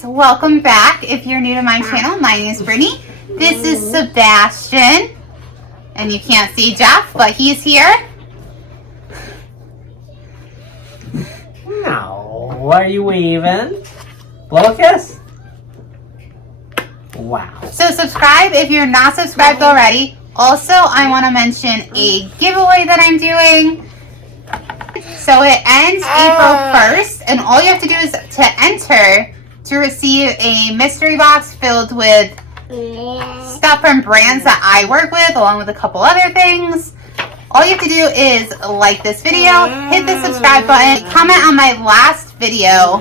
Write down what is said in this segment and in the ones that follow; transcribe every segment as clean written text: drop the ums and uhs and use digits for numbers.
guys, welcome back. If you're new to my channel, my name is Brittany. This is Sebastian, and you can't see Jeff, but he's here. No, are you waving? Blow a kiss? Wow. So subscribe if you're not subscribed already. Also, I want to mention a giveaway that I'm doing. So it ends April 1st, and all you have to do is to enter to receive a mystery box filled with stuff from brands that I work with, along with a couple other things. All you have to do is like this video, hit the subscribe button, comment on my last video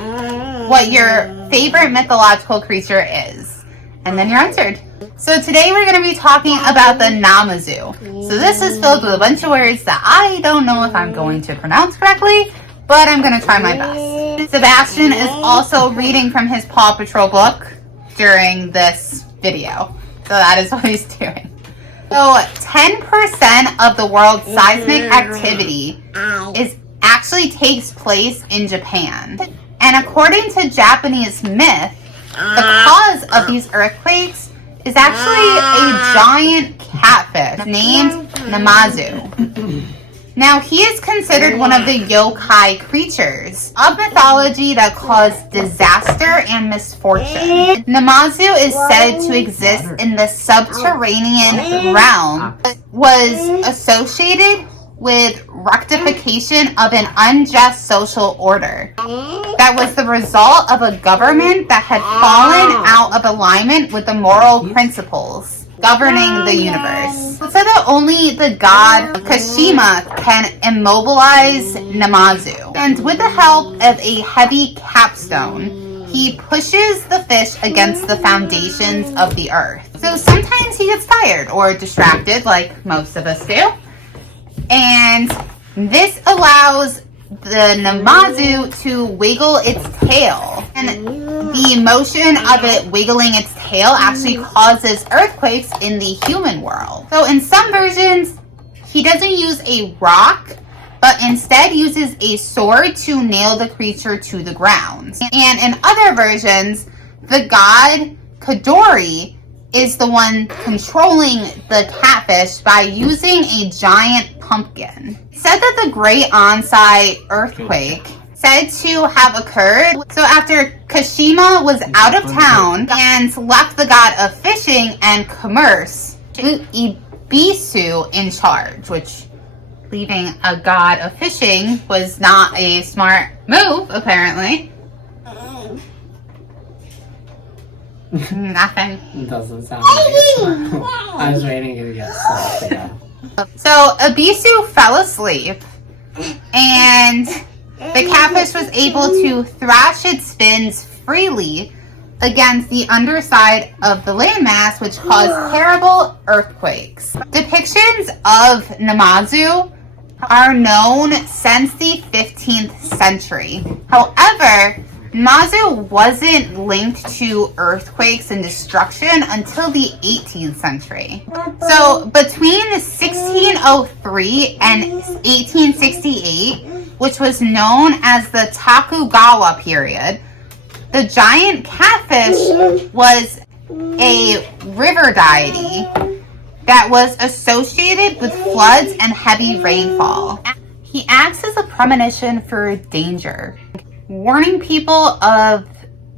what your favorite mythological creature is, and then you're entered. So today we're going to be talking about the Namazu. So this is filled with a bunch of words that I don't know if I'm going to pronounce correctly, but I'm going to try my best. Sebastian is also reading from his Paw Patrol book during this video. So that is what he's doing. So 10% of the world's seismic activity actually takes place in Japan. And according to Japanese myth, the cause of these earthquakes is actually a giant catfish named Namazu. Now, he is considered one of the yokai creatures of mythology that cause disaster and misfortune. Namazu is said to exist in the subterranean realm, was associated with rectification of an unjust social order that was the result of a government that had fallen out of alignment with the moral principles governing the universe. So that only the god Kashima can immobilize Namazu. And with the help of a heavy capstone, he pushes the fish against the foundations of the earth. So sometimes he gets tired or distracted, like most of us do. And this allows the Namazu to wiggle its tail. And the motion of it wiggling its tail actually causes earthquakes in the human world. So in some versions, he doesn't use a rock, but instead uses a sword to nail the creature to the ground. And in other versions, the god Kadori is the one controlling the catfish by using a giant pumpkin. It's said that the Great Onsai earthquake said to have occurred so after Kashima was out of town and left the god of fishing and commerce, Ibisu, in charge, which leaving a god of fishing was not a smart move, apparently. Nothing. It doesn't sound like it. I was waiting to get stuff, yeah. So Ibisu fell asleep, and the catfish was able to thrash its fins freely against the underside of the landmass, which caused terrible earthquakes. Depictions of Namazu are known since the 15th century. However, Namazu wasn't linked to earthquakes and destruction until the 18th century. So between 1603 and 1868, which was known as the Tokugawa period, the giant catfish was a river deity that was associated with floods and heavy rainfall. He acts as a premonition for danger, warning people of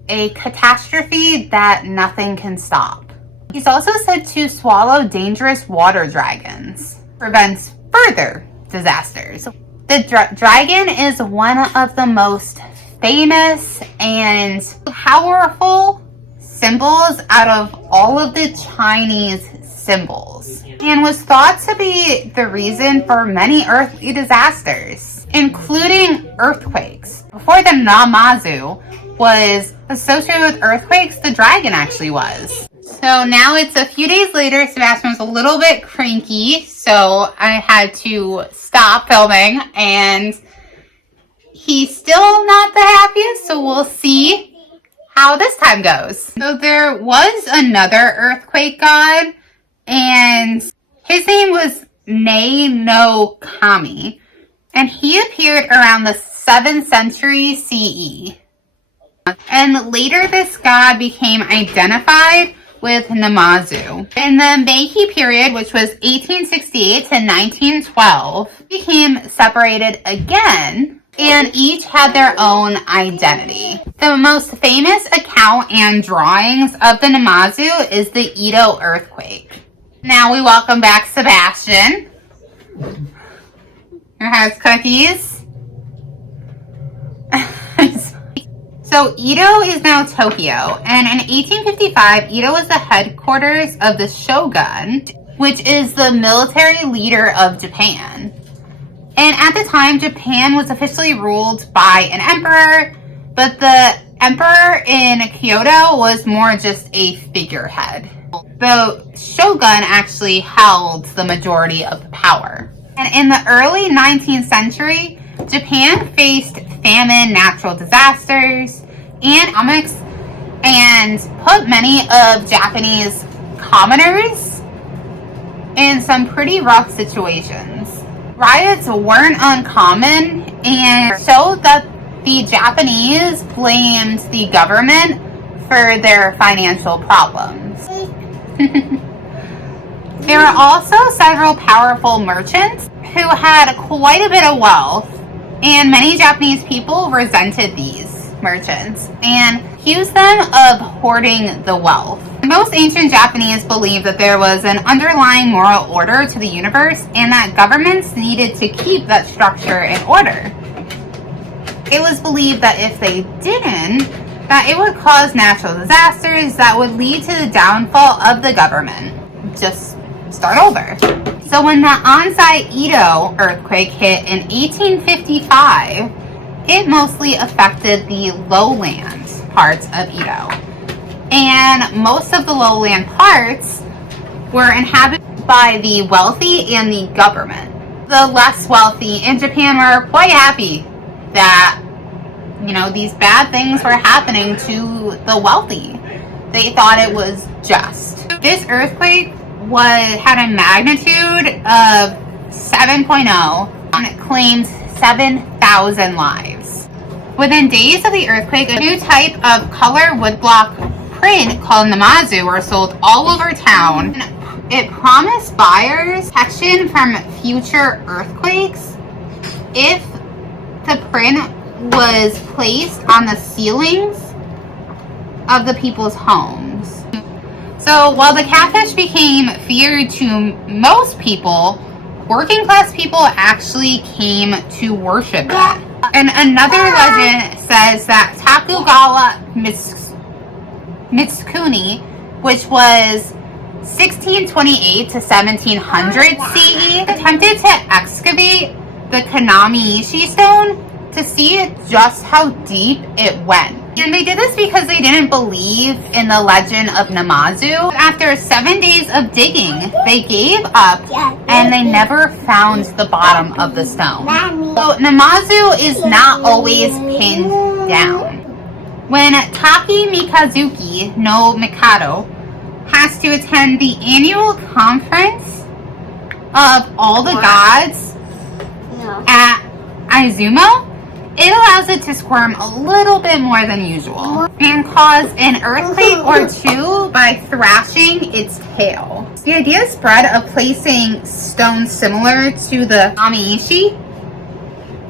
a catastrophe that nothing can stop. He's also said to swallow dangerous water dragons, prevents further disasters. The dragon is one of the most famous and powerful symbols out of all of the Chinese symbols, and was thought to be the reason for many earthly disasters, including earthquakes. Before the Namazu was associated with earthquakes, the dragon actually was. So now it's a few days later. Sebastian was a little bit cranky, so I had to stop filming, and he's still not the happiest, so we'll see how this time goes. So there was another earthquake god, and his name was Nei no Kami, and he appeared around the 7th century CE. And later this god became identified with Namazu. In the Meiji period, which was 1868 to 1912, became separated again, and each had their own identity. The most famous account and drawings of the Namazu is the Edo earthquake. Now we welcome back Sebastian, who has cookies. So Edo is now Tokyo, and in 1855, Edo was the headquarters of the shogun, which is the military leader of Japan. And at the time, Japan was officially ruled by an emperor, but the emperor in Kyoto was more just a figurehead. The shogun actually held the majority of the power. And in the early 19th century, Japan faced famine, natural disasters, and economics, and put many of Japanese commoners in some pretty rough situations. Riots weren't uncommon and showed that the Japanese blamed the government for their financial problems. There were also several powerful merchants who had quite a bit of wealth, and many Japanese people resented these merchants and accused them of hoarding the wealth. Most ancient Japanese believed that there was an underlying moral order to the universe and that governments needed to keep that structure in order. It was believed that if they didn't, that it would cause natural disasters that would lead to the downfall of the government. Just start over. So when the Ansai Edo earthquake hit in 1855, it mostly affected the lowland parts of Edo. And most of the lowland parts were inhabited by the wealthy and the government. The less wealthy in Japan were quite happy that, these bad things were happening to the wealthy. They thought it was just. This earthquake had a magnitude of 7.0 and it claimed 7,000 lives. Within days of the earthquake, a new type of color woodblock print called Namazu were sold all over town. It promised buyers protection from future earthquakes if the print was placed on the ceilings of the people's homes. So while the catfish became feared to most people, working class people actually came to worship it. And another legend says that Tokugawa Mitsukuni, which was 1628 to 1700 CE, attempted to excavate the Kanami-ishi stone to see just how deep it went. And they did this because they didn't believe in the legend of Namazu. After 7 days of digging, they gave up and they never found the bottom of the stone. So Namazu is not always pinned down. When Taki Mikazuki no Mikado has to attend the annual conference of all the gods at Izumo, it allows it to squirm a little bit more than usual and cause an earthquake or two by thrashing its tail. The idea spread of placing stones similar to the Kami-ishi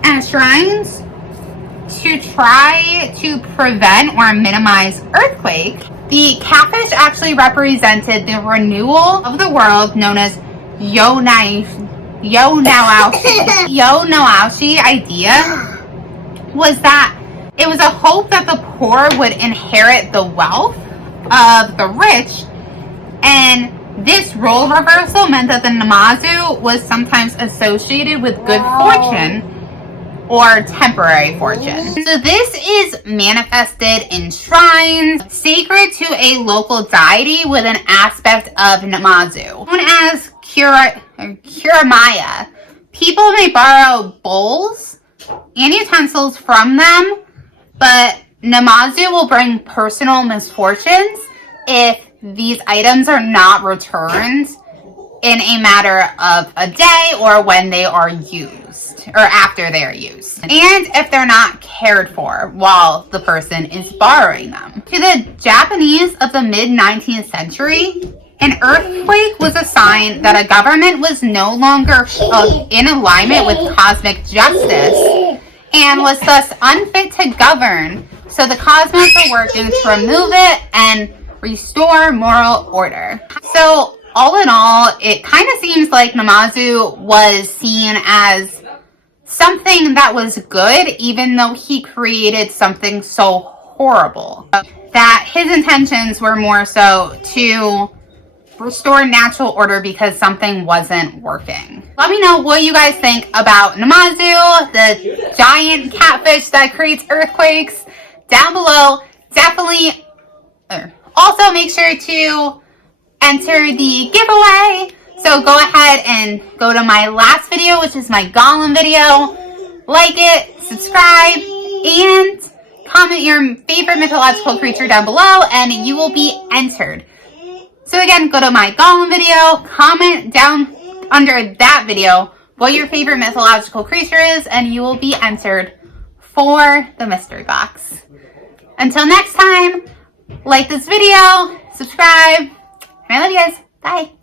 at shrines to try to prevent or minimize earthquake. The catfish actually represented the renewal of the world known as Yo-Naoshi. Yo-Naoshi idea was that it was a hope that the poor would inherit the wealth of the rich, and this role reversal meant that the Namazu was sometimes associated with good fortune or temporary fortune. So this is manifested in shrines sacred to a local deity with an aspect of Namazu. Known as Kuramaya, people may borrow bowls and utensils from them, but Namazu will bring personal misfortunes if these items are not returned in a matter of a day or when they are used or after they are used. And if they're not cared for while the person is borrowing them. To the Japanese of the mid-19th century, an earthquake was a sign that a government was no longer in alignment with cosmic justice and was thus unfit to govern. So the cosmos are working to remove it and restore moral order. So all in all, it kind of seems like Namazu was seen as something that was good, even though he created something so horrible. That his intentions were more so to restore natural order because something wasn't working. Let me know what you guys think about Namazu, the giant catfish that creates earthquakes, down below. Definitely. Also, make sure to enter the giveaway. So go ahead and go to my last video, which is my golem video. Like it, subscribe, and comment your favorite mythological creature down below, and you will be entered. So again, go to my golem video, comment down under that video what your favorite mythological creature is, and you will be entered for the mystery box. Until next time, like this video, subscribe, and I love you guys. Bye.